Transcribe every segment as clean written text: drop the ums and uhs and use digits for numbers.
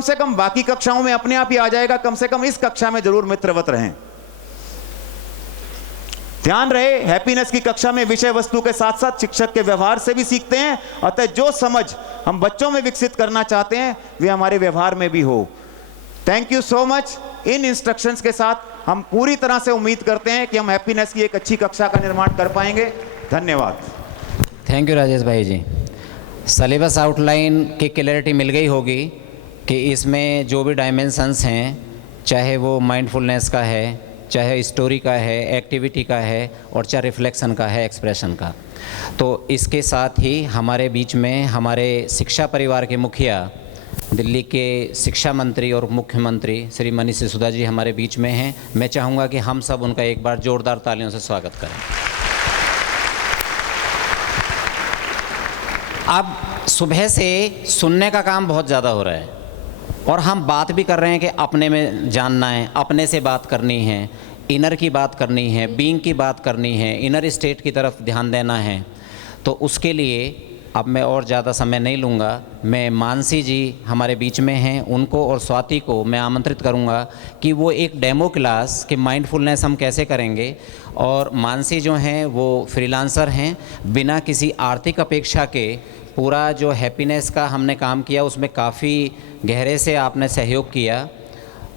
से कम बाकी कक्षाओं में अपने आप ही आ जाएगा, कम से कम इस कक्षा में जरूर मित्रवत रहें। ध्यान रहे, हैप्पीनेस की कक्षा में विषय वस्तु के साथ साथ शिक्षक के व्यवहार से भी सीखते हैं। अतः जो समझ हम बच्चों में विकसित करना चाहते हैं वे हमारे व्यवहार में भी हो। Thank you so much. In instructions के साथ हम पूरी तरह से उम्मीद करते हैं कि हम हैप्पीनेस की एक अच्छी कक्षा का निर्माण कर पाएंगे। धन्यवाद। थैंक यू राजेश भाई जी। सिलेबस आउटलाइन की क्लैरिटी मिल गई होगी कि इसमें जो भी डायमेंशंस हैं, चाहे वो माइंडफुलनेस का है, चाहे स्टोरी का है, एक्टिविटी का है, और चाहे रिफ्लेक्शन का है, एक्सप्रेशन का। तो इसके साथ ही हमारे बीच में हमारे शिक्षा परिवार के मुखिया, दिल्ली के शिक्षा मंत्री और मुख्यमंत्री श्री मनीष सिसोदिया जी हमारे बीच में हैं। मैं चाहूँगा कि हम सब उनका एक बार जोरदार तालियों से स्वागत करें। अब सुबह से सुनने का काम बहुत ज़्यादा हो रहा है और हम बात भी कर रहे हैं कि अपने में जानना है, अपने से बात करनी है, इनर की बात करनी है, बीइंग की बात करनी है, इनर स्टेट की तरफ ध्यान देना है। तो उसके लिए अब मैं और ज़्यादा समय नहीं लूँगा। मैं मानसी जी हमारे बीच में हैं, उनको और स्वाति को मैं आमंत्रित करूँगा कि वो एक डेमो क्लास कि माइंडफुलनेस हम कैसे करेंगे। और मानसी जो हैं वो फ्रीलांसर हैं, बिना किसी आर्थिक अपेक्षा के पूरा जो हैप्पीनेस का हमने काम किया उसमें काफ़ी गहरे से आपने सहयोग किया,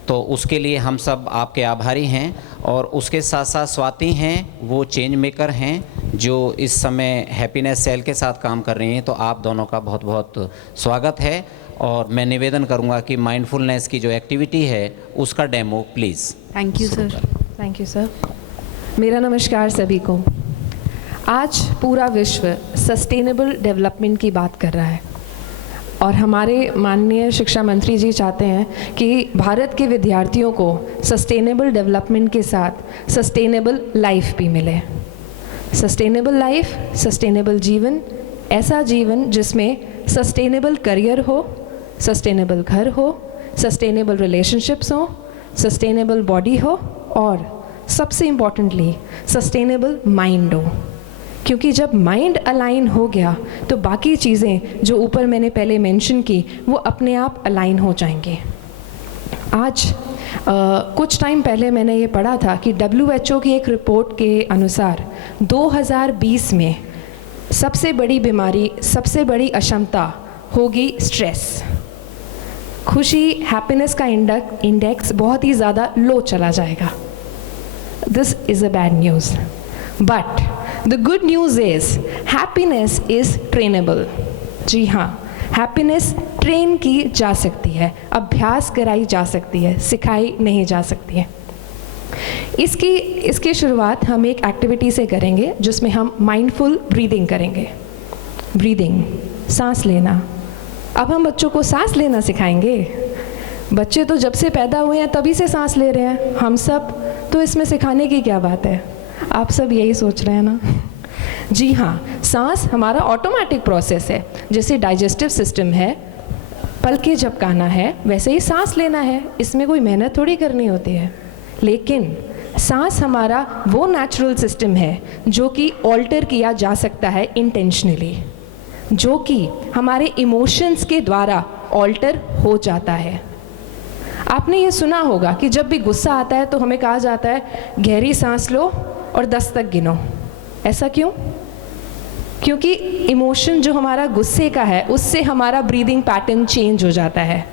तो उसके लिए हम सब आपके आभारी हैं। और उसके साथ साथ स्वाति हैं, वो चेंज मेकर हैं जो इस समय हैप्पीनेस सेल के साथ काम कर रही हैं। तो आप दोनों का बहुत बहुत स्वागत है। और मैं निवेदन करूंगा कि माइंडफुलनेस की जो एक्टिविटी है उसका demo please. Thank you sir. Thank you sir. मेरा नमस्कार सभी को। आज पूरा विश्व सस्टेनेबल डेवलपमेंट की बात कर रहा है और हमारे माननीय शिक्षा मंत्री जी चाहते हैं कि भारत के विद्यार्थियों को सस्टेनेबल डेवलपमेंट के साथ सस्टेनेबल लाइफ भी मिले। सस्टेनेबल लाइफ, सस्टेनेबल जीवन, ऐसा जीवन जिसमें सस्टेनेबल करियर हो, सस्टेनेबल घर हो, सस्टेनेबल रिलेशनशिप्स हो, सस्टेनेबल बॉडी हो और सबसे इम्पॉर्टेंटली सस्टेनेबल माइंड हो। क्योंकि जब माइंड अलाइन हो गया तो बाकी चीज़ें जो ऊपर मैंने पहले मेंशन की वो अपने आप अलाइन हो जाएंगे। आज कुछ टाइम पहले मैंने ये पढ़ा था कि WHO की एक रिपोर्ट के अनुसार 2020 में सबसे बड़ी बीमारी, सबसे बड़ी अक्षमता होगी स्ट्रेस। खुशी, हैप्पीनेस का इंडेक्स बहुत ही ज़्यादा लो चला जाएगा। This is a bad news, but The good news is happiness is trainable। जी हाँ, हैप्पीनेस ट्रेन की जा सकती है, अभ्यास कराई जा सकती है, सिखाई नहीं जा सकती है। इसकी शुरुआत हम एक एक्टिविटी से करेंगे जिसमें हम माइंडफुल ब्रीदिंग करेंगे। ब्रीदिंग, सांस लेना। अब हम बच्चों को सांस लेना सिखाएंगे। बच्चे तो जब से पैदा हुए हैं तभी से सांस ले रहे हैं, हम सब तो इसमें सिखाने की क्या बात है? आप सब यही सोच रहे हैं ना? जी हाँ, सांस हमारा ऑटोमेटिक प्रोसेस है। जैसे डाइजेस्टिव सिस्टम है, पल के झपकाना है, वैसे ही सांस लेना है। इसमें कोई मेहनत थोड़ी करनी होती है। लेकिन सांस हमारा वो नेचुरल सिस्टम है जो कि ऑल्टर किया जा सकता है इंटेंशनली, जो कि हमारे इमोशंस के द्वारा ऑल्टर हो जाता है। आपने ये सुना होगा कि जब भी गुस्सा आता है तो हमें कहा जाता है गहरी सांस लो और 10 तक गिनो। ऐसा क्यों? क्योंकि इमोशन जो हमारा गुस्से का है उससे हमारा ब्रीदिंग पैटर्न चेंज हो जाता है।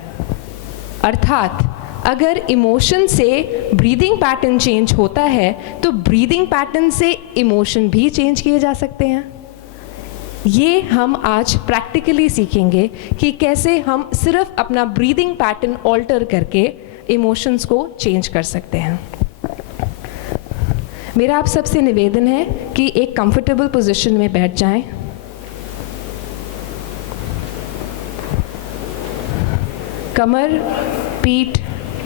अर्थात अगर इमोशन से ब्रीदिंग पैटर्न चेंज होता है तो ब्रीदिंग पैटर्न से इमोशन भी चेंज किए जा सकते हैं। ये हम आज प्रैक्टिकली सीखेंगे कि कैसे हम सिर्फ अपना ब्रीदिंग पैटर्न ऑल्टर करके इमोशंस को चेंज कर सकते हैं। मेरा आप सबसे निवेदन है कि एक कंफर्टेबल पोजीशन में बैठ जाएं। कमर, पीठ,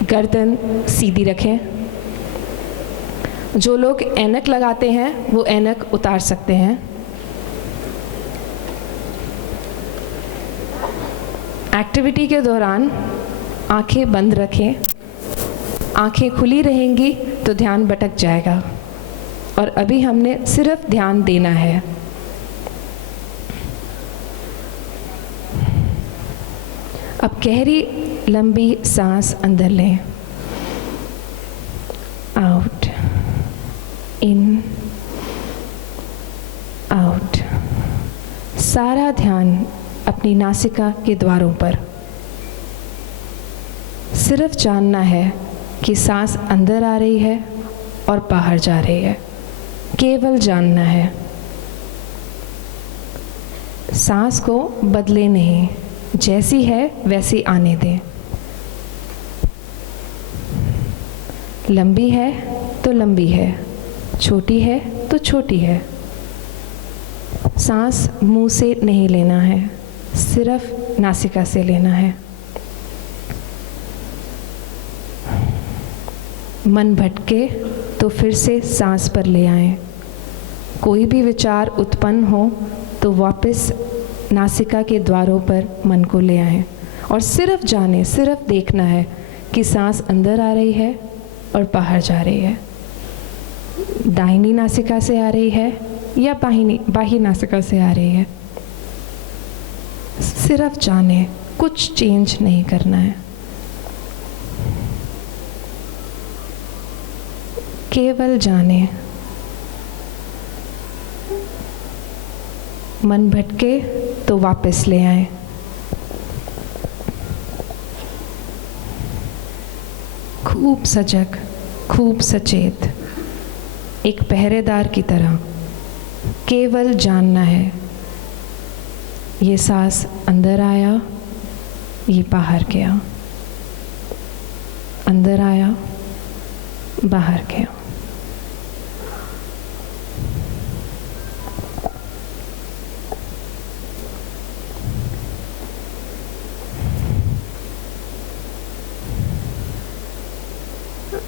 गर्दन सीधी रखें। जो लोग ऐनक लगाते हैं वो ऐनक उतार सकते हैं। एक्टिविटी के दौरान आंखें बंद रखें। आंखें खुली रहेंगी तो ध्यान भटक जाएगा और अभी हमने सिर्फ ध्यान देना है। अब गहरी लंबी सांस अंदर लें, आउट, इन, आउट। सारा ध्यान अपनी नासिका के द्वारों पर। सिर्फ जानना है कि सांस अंदर आ रही है और बाहर जा रही है, केवल जानना है। सांस को बदले नहीं, जैसी है वैसी आने दें। लंबी है तो लंबी है, छोटी है तो छोटी है। सांस मुंह से नहीं लेना है, सिर्फ नासिका से लेना है। मन भटके तो फिर से सांस पर ले आएं। कोई भी विचार उत्पन्न हो तो वापस नासिका के द्वारों पर मन को ले आएं और सिर्फ जाने, सिर्फ देखना है कि सांस अंदर आ रही है और बाहर जा रही है, दाहिनी नासिका से आ रही है या बाही नासिका से आ रही है। सिर्फ जाने, कुछ चेंज नहीं करना है, केवल जाने। मन भटके तो वापस ले आए। खूब सजग, खूब सचेत, एक पहरेदार की तरह केवल जानना है, ये सांस अंदर आया, ये बाहर गया, अंदर आया, बाहर गया।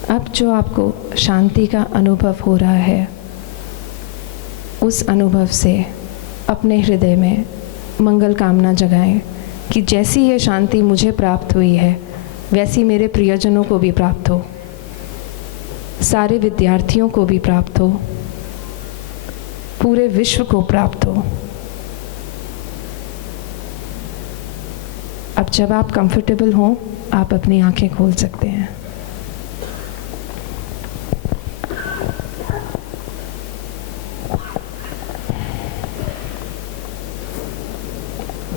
अब जो आपको शांति का अनुभव हो रहा है, उस अनुभव से अपने हृदय में मंगल कामना जगाएं कि जैसी ये शांति मुझे प्राप्त हुई है, वैसी मेरे प्रियजनों को भी प्राप्त हो, सारे विद्यार्थियों को भी प्राप्त हो, पूरे विश्व को प्राप्त हो। अब जब आप कंफर्टेबल हों, आप अपनी आंखें खोल सकते हैं।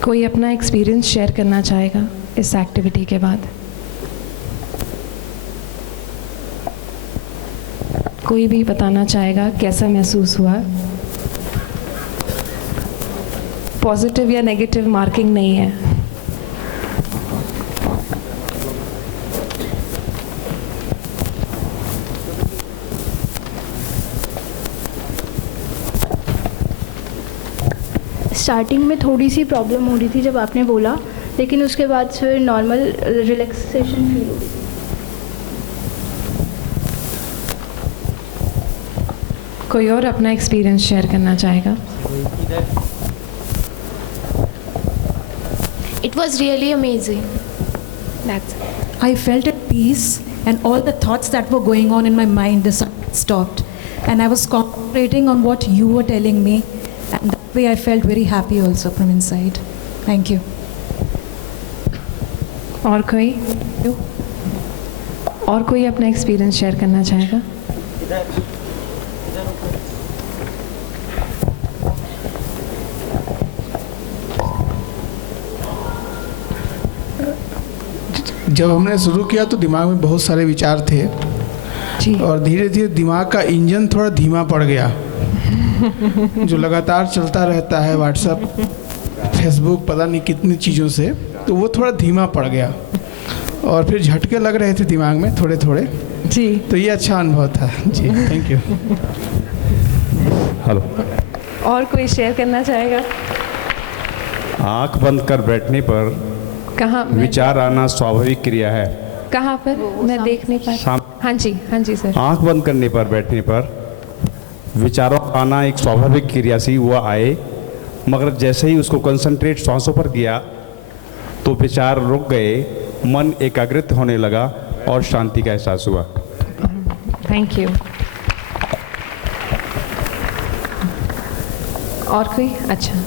कोई अपना एक्सपीरियंस शेयर करना चाहेगा इस एक्टिविटी के बाद? कोई भी बताना चाहेगा कैसा महसूस हुआ? पॉजिटिव या नेगेटिव मार्किंग नहीं है। स्टार्टिंग में थोड़ी सी प्रॉब्लम हो रही थी जब आपने बोला, लेकिन उसके बाद फिर नॉर्मल रिलैक्सेशन फील हो रही थी। कोई और अपना एक्सपीरियंस शेयर करना चाहेगा? It was really amazing. That's it. I felt at peace, and all the thoughts that were going on in my mind, they stopped. And I was concentrating on what you were telling me, and that way I felt very happy also from inside. Thank you. और कोई अपना experience share करना चाहेगा? जब हमने शुरू किया तो दिमाग में बहुत सारे विचार थे जी। और धीरे धीरे दिमाग का इंजन थोड़ा धीमा पड़ गया जो लगातार चलता रहता है व्हाट्सएप, फेसबुक, पता नहीं कितनी चीज़ों से, तो वो थोड़ा धीमा पड़ गया और फिर झटके लग रहे थे दिमाग में थोड़े थोड़े जी। तो ये अच्छा अनुभव था जी। Thank you. हेलो। और कोई शेयर करना चाहेगा? आंख बंद कर बैठने पर कहाँ? विचार आना स्वाभाविक क्रिया है। कहाँ पर? मैं देख नहीं पा रही। हाँ जी सर। आंख बंद करने पर बैठने पर विचारों का आना एक स्वाभाविक क्रिया सी हुआ आए, मगर जैसे ही उसको कंसंट्रेट सांसों पर किया तो विचार रुक गए, मन एकाग्रित होने लगा और शांति का एहसास हुआ। Thank you. और कोई? अच्छा।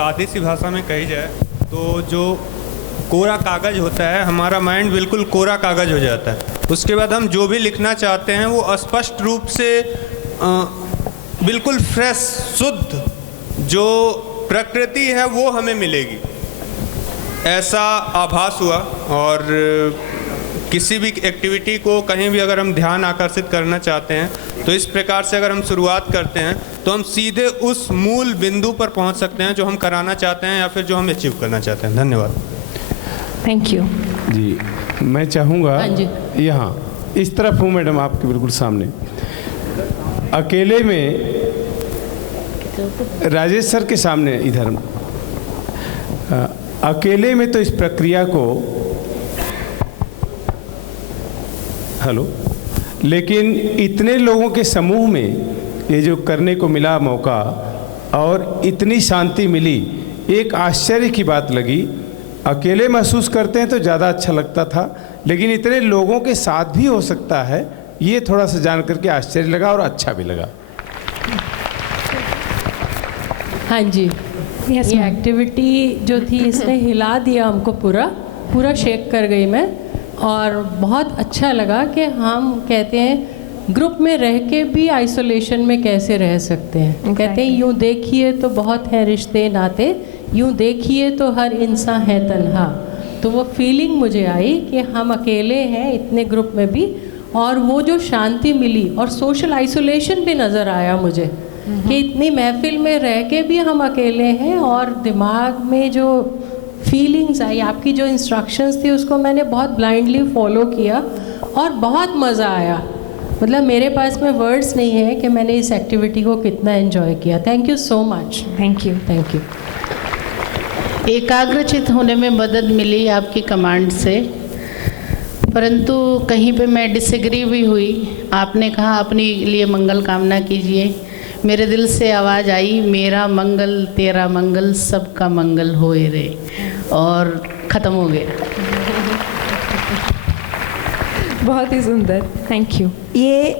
सादी सी भाषा में कही जाए तो जो कोरा कागज़ होता है, हमारा माइंड बिल्कुल कोरा कागज़ हो जाता है। उसके बाद हम जो भी लिखना चाहते हैं वो स्पष्ट रूप से बिल्कुल फ्रेश, शुद्ध जो प्रकृति है वो हमें मिलेगी, ऐसा आभास हुआ। और किसी भी एक्टिविटी को कहीं भी अगर हम ध्यान आकर्षित करना चाहते हैं तो इस प्रकार से अगर हम शुरुआत करते हैं तो हम सीधे उस मूल बिंदु पर पहुंच सकते हैं जो हम कराना चाहते हैं या फिर जो हम अचीव करना चाहते हैं। धन्यवाद। Thank you. जी, मैं चाहूँगा यहाँ इस तरफ हूँ मैडम, आपके बिल्कुल सामने। अकेले में राजेश सर के सामने इधर, अकेले में तो इस प्रक्रिया को, हेलो, लेकिन इतने लोगों के समूह में ये जो करने को मिला मौका और इतनी शांति मिली, एक आश्चर्य की बात लगी। अकेले महसूस करते हैं तो ज़्यादा अच्छा लगता था, लेकिन इतने लोगों के साथ भी हो सकता है, ये थोड़ा सा जान करके आश्चर्य लगा और अच्छा भी लगा। हाँ जी, ये एक्टिविटी जो थी इसने हिला दिया हमको, पूरा शेक कर गई मैं। और बहुत अच्छा लगा कि हम कहते हैं ग्रुप में रह के भी आइसोलेशन में कैसे रह सकते हैं। कहते हैं यूँ देखिए तो बहुत है रिश्ते नाते, यूँ देखिए तो हर इंसान है तन्हा। तो वो फीलिंग मुझे आई कि हम अकेले हैं इतने ग्रुप में भी, और वो जो शांति मिली और सोशल आइसोलेशन भी नज़र आया मुझे कि इतनी महफिल में रह के भी हम अकेले हैं। और दिमाग में जो फीलिंग्स आई, आपकी जो इंस्ट्रक्शंस थी उसको मैंने बहुत ब्लाइंडली फॉलो किया और बहुत मज़ा आया। मतलब मेरे पास में वर्ड्स नहीं है कि मैंने इस एक्टिविटी को कितना एंजॉय किया। Thank you so much. Thank you. Thank you. एकाग्रचित होने में मदद मिली आपकी कमांड से, परंतु कहीं पे मैं डिसएग्री भी हुई। आपने कहा अपने लिए मंगल कामना कीजिए, मेरे दिल से आवाज़ आई मेरा मंगल तेरा मंगल सबका मंगल होए रे, और ख़त्म हो गया। बहुत ही सुंदर, थैंक यू। ये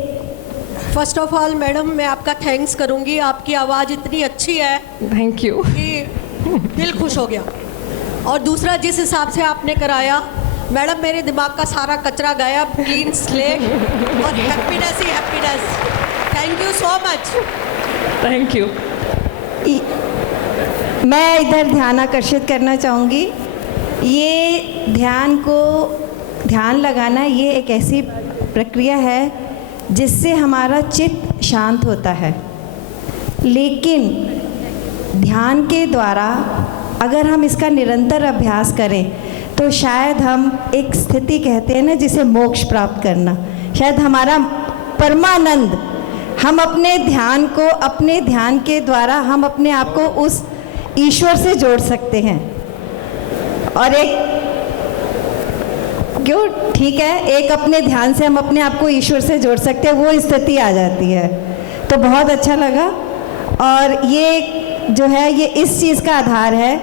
फर्स्ट ऑफ ऑल मैडम मैं आपका थैंक्स करूंगी, आपकी आवाज़ इतनी अच्छी है, थैंक यू, कि दिल खुश हो गया। और दूसरा जिस हिसाब से आपने कराया मैडम, मेरे दिमाग का सारा कचरा गया, क्लीन स्लेट और happiness he happiness. Thank you so much. Thank you. मैं इधर ध्यान आकर्षित करना चाहूँगी। ये ध्यान लगाना ये एक ऐसी प्रक्रिया है जिससे हमारा चित्त शांत होता है, लेकिन ध्यान के द्वारा अगर हम इसका निरंतर अभ्यास करें तो शायद हम एक स्थिति कहते हैं ना जिसे मोक्ष प्राप्त करना, शायद हमारा परमानंद, हम अपने ध्यान के द्वारा हम अपने आप को उस ईश्वर से जोड़ सकते हैं। और ठीक है, एक अपने ध्यान से हम अपने आप को ईश्वर से जोड़ सकते हैं, वो स्थिति आ जाती है। तो बहुत अच्छा लगा। और ये जो है ये इस चीज़ का आधार है,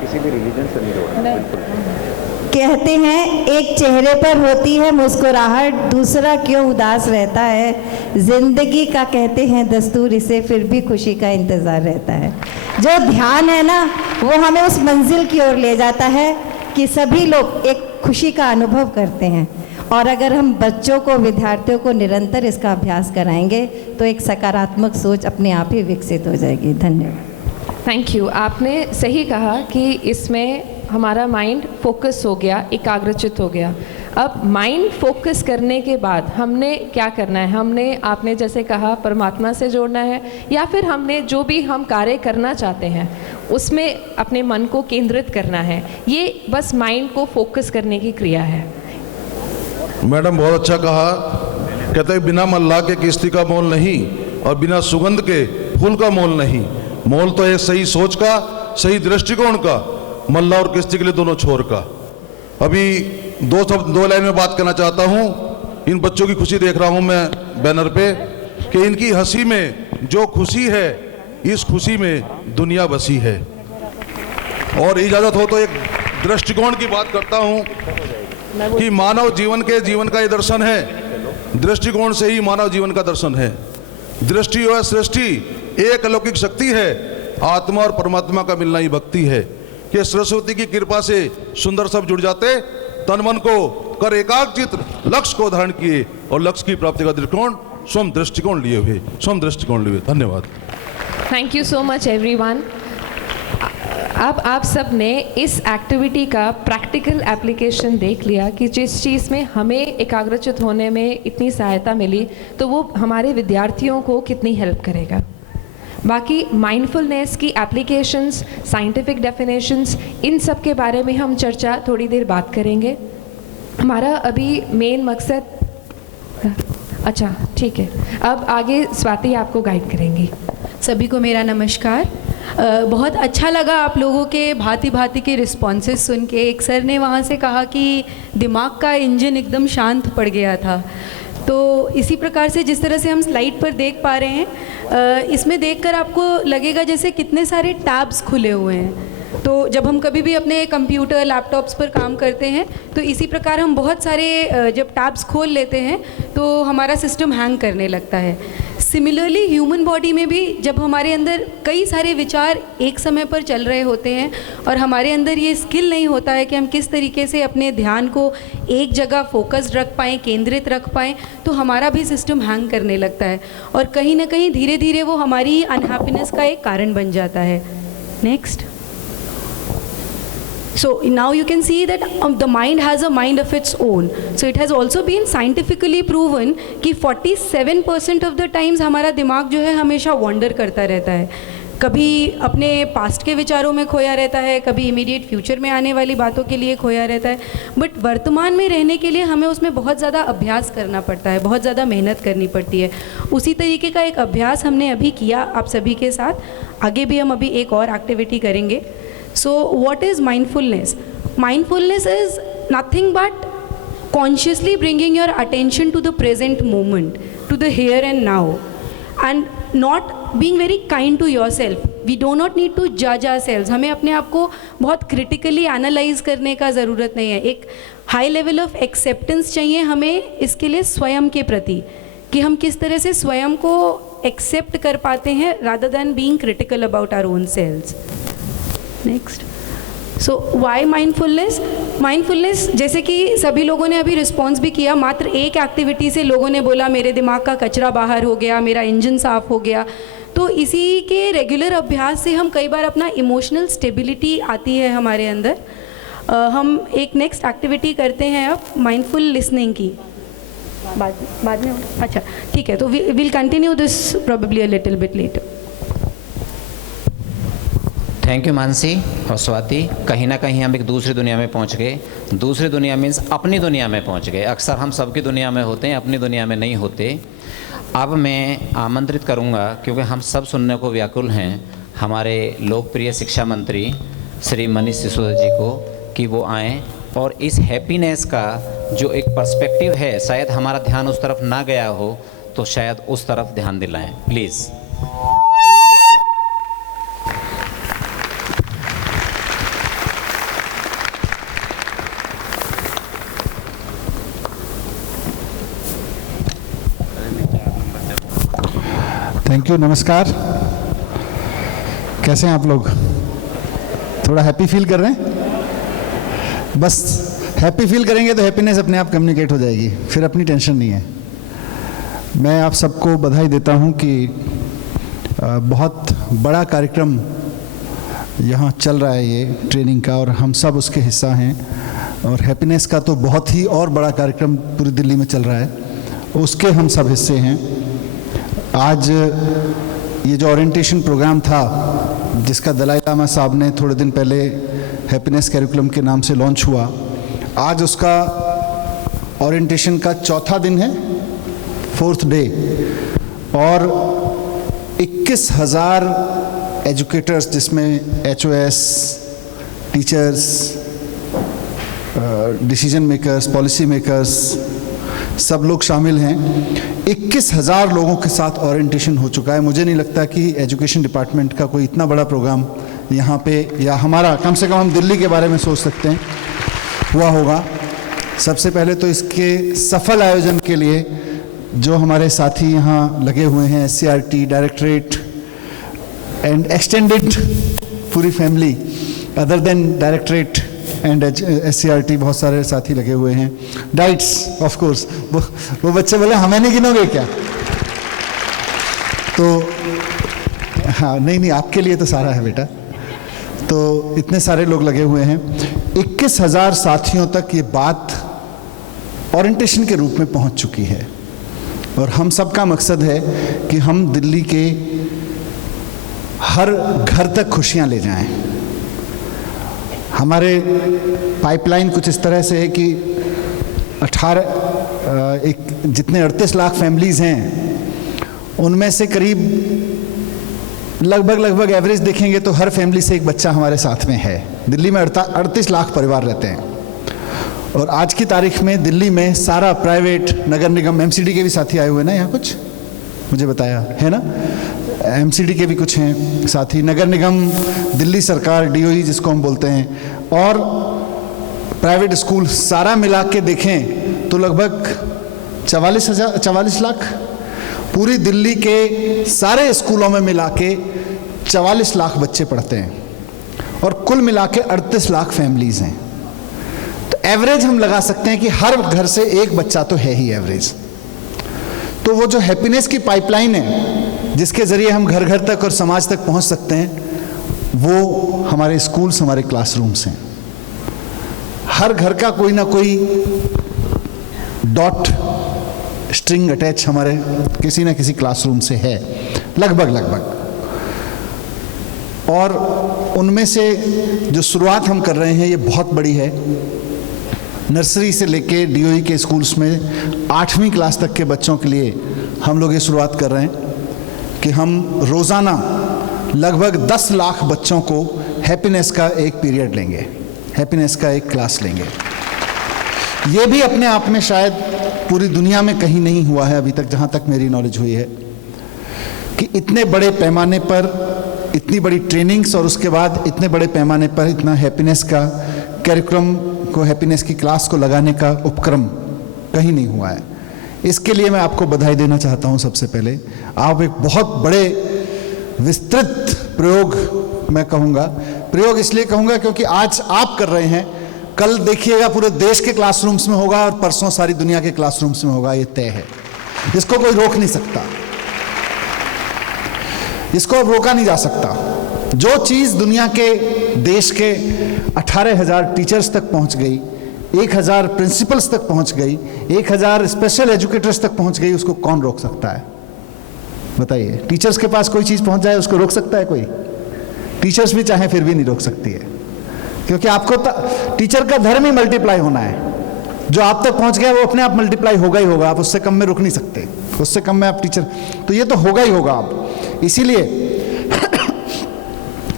किसी भी रिलीजन से नहीं जोड़ना। कहते हैं एक चेहरे पर होती है मुस्कुराहट, दूसरा क्यों उदास रहता है, जिंदगी का कहते हैं दस्तूर, इसे फिर भी खुशी का इंतज़ार रहता है। जो ध्यान है ना वो हमें उस मंजिल की ओर ले जाता है कि सभी लोग एक खुशी का अनुभव करते हैं। और अगर हम बच्चों को, विद्यार्थियों को निरंतर इसका अभ्यास कराएंगे तो एक सकारात्मक सोच अपने आप ही विकसित हो जाएगी। धन्यवाद। Thank you. आपने सही कहा कि इसमें हमारा माइंड फोकस हो गया, एकाग्रचित हो गया। अब माइंड फोकस करने के बाद हमने क्या करना है? आपने जैसे कहा परमात्मा से जोड़ना है, या फिर हमने जो भी हम कार्य करना चाहते हैं उसमें अपने मन को केंद्रित करना है। ये बस माइंड को फोकस करने की क्रिया है। मैडम बहुत अच्छा कहा। कहते हैं बिना मल्लाह के किश्ती का मोल नहीं और बिना सुगंध के फूल का मोल नहीं। मोल तो है सही सोच का, सही दृष्टिकोण का, मल्लाह और किश्ती के लिए दोनों छोर का। अभी दो लाइन में बात करना चाहता हूँ। इन बच्चों की खुशी देख रहा हूँ मैं बैनर पे, कि इनकी हंसी में जो खुशी है, इस खुशी में दुनिया बसी है। और इजाज़त हो तो एक दृष्टिकोण की बात करता हूँ कि मानव जीवन का ये दर्शन है, दृष्टिकोण से ही मानव जीवन का दर्शन है। दृष्टि और सृष्टि एक अलौकिक शक्ति है, आत्मा और परमात्मा का मिलना ही भक्ति है। कि सरस्वती की कृपा से सुंदर सब जुड़ जाते, तन मन को कर एकाग्रचित, लक्ष्य को धारण किए और लक्ष्य की प्राप्ति का दृष्टिकोण स्वयं दृष्टिकोण लिए हुए। धन्यवाद। Thank you so much everyone. अब आप सब ने इस एक्टिविटी का प्रैक्टिकल एप्लीकेशन देख लिया कि जिस चीज़ में हमें एकाग्रचित होने में इतनी सहायता मिली, तो वो हमारे विद्यार्थियों को कितनी हेल्प करेगा। बाकी माइंडफुलनेस की एप्लीकेशंस, साइंटिफिक डेफिनेशंस, इन सब के बारे में हम चर्चा थोड़ी देर बात करेंगे। हमारा अभी मेन मकसद, अच्छा ठीक है, अब आगे स्वाति आपको गाइड करेंगी। सभी को मेरा नमस्कार। बहुत अच्छा लगा आप लोगों के भांति भांति के रिस्पॉन्सेस सुन के। एक सर ने वहाँ से कहा कि दिमाग का इंजन एकदम शांत पड़ गया था। तो इसी प्रकार से जिस तरह से हम स्लाइड पर देख पा रहे हैं, इसमें देखकर आपको लगेगा जैसे कितने सारे टैब्स खुले हुए हैं। तो जब हम कभी भी अपने कंप्यूटर लैपटॉप्स पर काम करते हैं तो इसी प्रकार हम बहुत सारे जब टैब्स खोल लेते हैं तो हमारा सिस्टम हैंग करने लगता है। सिमिलरली ह्यूमन बॉडी में भी जब हमारे अंदर कई सारे विचार एक समय पर चल रहे होते हैं और हमारे अंदर ये स्किल नहीं होता है कि हम किस तरीके से अपने ध्यान को एक जगह फोकस्ड रख पाएँ, केंद्रित रख पाएँ, तो हमारा भी सिस्टम हैंग करने लगता है और कहीं ना कहीं धीरे धीरे वो हमारी अनहैप्पीनेस का एक कारण बन जाता है। Next. So now you can see that the mind has a mind of its own. So it has also been scientifically proven कि 47% of the times हमारा दिमाग जो है हमेशा wander करता रहता है। कभी अपने पास्ट के विचारों में खोया रहता है, कभी इमीडिएट फ्यूचर में आने वाली बातों के लिए खोया रहता है, बट वर्तमान में रहने के लिए हमें उसमें बहुत ज़्यादा अभ्यास करना पड़ता है, बहुत ज़्यादा मेहनत करनी पड़ती है। उसी तरीके का एक अभ्यास हमने अभी किया आप सभी के साथ। आगे भी हम अभी एक और एक्टिविटी करेंगे। So what is mindfulness? Mindfulness is nothing but consciously bringing your attention to the present moment, to the here and now, and not being very kind to yourself. We do not need to judge ourselves. हमें अपने आप को बहुत critically analyze करने का ज़रूरत नहीं है। एक high level of acceptance चाहिए हमें इसके लिए स्वयं के प्रति, कि हम किस तरह से स्वयं को accept कर पाते हैं rather than being critical about our own selves. Next. So why mindfulness? Mindfulness जैसे कि सभी लोगों ने अभी रिस्पॉन्स भी किया, मात्र एक एक्टिविटी से लोगों ने बोला मेरे दिमाग का कचरा बाहर हो गया, मेरा इंजन साफ हो गया। तो इसी के रेगुलर अभ्यास से हम कई बार अपना इमोशनल स्टेबिलिटी आती है हमारे अंदर। हम एक नेक्स्ट एक्टिविटी करते हैं अब माइंडफुल लिसनिंग की। बाद में अच्छा ठीक है, तो will continue this probably a little bit letter. Thank you Mansi और स्वाति। कहीं ना कहीं हम एक दूसरी दुनिया में पहुंच गए। दूसरी दुनिया मीन्स अपनी दुनिया में पहुंच गए। अक्सर हम सबकी दुनिया में होते हैं, अपनी दुनिया में नहीं होते। अब मैं आमंत्रित करूंगा, क्योंकि हम सब सुनने को व्याकुल हैं, हमारे लोकप्रिय शिक्षा मंत्री श्री मनीष सिसोदिया जी को, कि वो आएँ और इस हैप्पीनेस का जो एक पर्सपेक्टिव है, शायद हमारा ध्यान उस तरफ ना गया हो तो शायद उस तरफ ध्यान दिलाएं। प्लीज़। Thank you. नमस्कार। कैसे हैं आप लोग? थोड़ा हैप्पी फील कर रहे हैं? बस हैप्पी फील करेंगे तो हैप्पीनेस अपने आप कम्युनिकेट हो जाएगी, फिर अपनी टेंशन नहीं है। मैं आप सबको बधाई देता हूं कि बहुत बड़ा कार्यक्रम यहाँ चल रहा है, ये ट्रेनिंग का, और हम सब उसके हिस्सा हैं। और हैप्पीनेस का तो बहुत ही और बड़ा कार्यक्रम पूरी दिल्ली में चल रहा है, उसके हम सब हिस्से हैं। आज ये जो ओरिएंटेशन प्रोग्राम था, जिसका दलाई लामा साहब ने थोड़े दिन पहले हैप्पीनेस कैरिकुलम के नाम से लॉन्च हुआ, आज उसका ओरिएंटेशन का चौथा दिन है, 4th डे, और 21,000 एजुकेटर्स, जिसमें HOS, teachers, decision makers, policy makers, सब लोग शामिल हैं। 21,000 लोगों के साथ ओरिएंटेशन हो चुका है। मुझे नहीं लगता कि एजुकेशन डिपार्टमेंट का कोई इतना बड़ा प्रोग्राम यहाँ पे, या हमारा, कम से कम हम दिल्ली के बारे में सोच सकते हैं, हुआ होगा। सबसे पहले तो इसके सफल आयोजन के लिए जो हमारे साथी यहाँ लगे हुए हैं, SCRT, डायरेक्टरेट, एंड एक्सटेंडेड पूरी family, other than directorate and SCRT, बहुत सारे साथी लगे हुए हैं। डाइट्स ऑफ कोर्स, वो बच्चे बोले हमें नहीं गिनोगे क्या? तो हाँ, नहीं आपके लिए तो सारा है बेटा। तो इतने सारे लोग लगे हुए हैं। 21,000 साथियों तक ये बात ओरिएंटेशन के रूप में पहुंच चुकी है, और हम सबका मकसद है कि हम दिल्ली के हर घर तक खुशियां ले जाएं। हमारे पाइपलाइन कुछ इस तरह से है कि 38 लाख फैमिलीज़ हैं, उनमें से करीब लगभग एवरेज देखेंगे तो हर फैमिली से एक बच्चा हमारे साथ में है। दिल्ली में 38 लाख परिवार रहते हैं, और आज की तारीख में दिल्ली में सारा प्राइवेट, नगर निगम, MCD के भी साथी आए हुए हैं ना यहाँ, कुछ मुझे बताया है ना, MCD के भी कुछ हैं साथी, नगर निगम, दिल्ली सरकार, DOE जिसको हम बोलते हैं, और प्राइवेट स्कूल, सारा मिला के देखें तो लगभग 44 लाख पूरी दिल्ली के सारे स्कूलों में मिला के 44 लाख बच्चे पढ़ते हैं, और कुल मिला के 38 लाख फैमिलीज़ हैं। तो एवरेज हम लगा सकते हैं कि हर घर से एक बच्चा तो है ही एवरेज। तो वो जो हैप्पीनेस की पाइपलाइन है, जिसके ज़रिए हम घर घर तक और समाज तक पहुंच सकते हैं, वो हमारे स्कूल्स, हमारे क्लासरूम्स हैं। हर घर का कोई ना कोई डॉट स्ट्रिंग अटैच हमारे किसी ना किसी क्लासरूम से है, लगभग। और उनमें से जो शुरुआत हम कर रहे हैं ये बहुत बड़ी है। नर्सरी से लेके DOE के स्कूल्स में 8वीं क्लास तक के बच्चों के लिए हम लोग ये शुरुआत कर रहे हैं कि हम रोज़ाना लगभग 10 लाख बच्चों को हैप्पीनेस का एक पीरियड लेंगे, हैप्पीनेस का एक क्लास लेंगे। ये भी अपने आप में शायद पूरी दुनिया में कहीं नहीं हुआ है अभी तक, जहाँ तक मेरी नॉलेज हुई है, कि इतने बड़े पैमाने पर इतनी बड़ी ट्रेनिंग्स और उसके बाद इतने बड़े पैमाने पर इतना हैप्पीनेस का कैरिकुलम को, हैप्पीनेस की क्लास को लगाने का उपक्रम कहीं नहीं हुआ है। इसके लिए मैं आपको बधाई देना चाहता हूँ। सबसे पहले आप एक बहुत बड़े विस्तृत प्रयोग, मैं कहूँगा प्रयोग इसलिए कहूँगा क्योंकि आज आप कर रहे हैं, कल देखिएगा पूरे देश के क्लासरूम्स में होगा, और परसों सारी दुनिया के क्लासरूम्स में होगा। ये तय है, इसको कोई रोक नहीं सकता, इसको अब रोका नहीं जा सकता। जो चीज़ दुनिया के, देश के 18,000 टीचर्स तक पहुंच गई, 1,000 प्रिंसिपल्स तक पहुंच गई, 1,000 स्पेशल एजुकेटर्स तक पहुंच गई, उसको कौन रोक सकता है? बताइए। टीचर्स के पास कोई चीज़ पहुंच जाए, उसको रोक सकता है कोई? टीचर्स भी चाहे फिर भी नहीं रोक सकती है, क्योंकि आपको टीचर का धर्म ही मल्टीप्लाई होना है। जो आप तक पहुंच गया वो अपने आप मल्टीप्लाई होगा ही होगा, आप उससे कम में रुक नहीं सकते, उससे कम में आप टीचर, तो ये तो होगा ही होगा। आप इसीलिए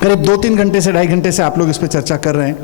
करीब 2-3 घंटे से 2.5 घंटे से आप लोग इस पर चर्चा कर रहे हैं।